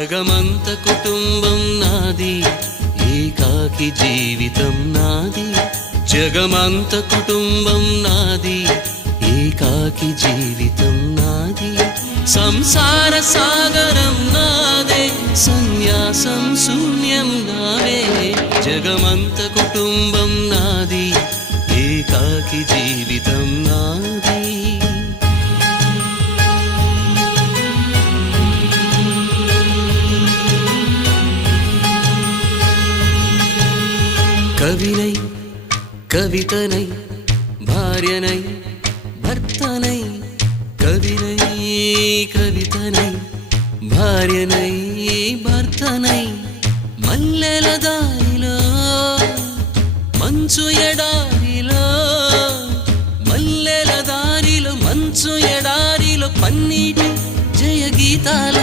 జగమంత కుటుంబం నాది, ఏకాకి జీవితం నాది. జగమంత కుటుంబం నాది, ఏకాకి జీవితం నాది. సంసార సాగరం నాదే, సన్యాసం శూన్యం నావే. జగమంత కుటుంబం నాది, ఏకాకి జీవితం నాది. కవినై కవితనై భార్యనై భర్తనై, కవినై కవితనై భార్యనై భర్తనై, మల్లెల దారిలో మంచు ఎడారిలో, మల్లెల దారిలో మంచు ఎడారిలో, పన్నీటి జయ గీతాల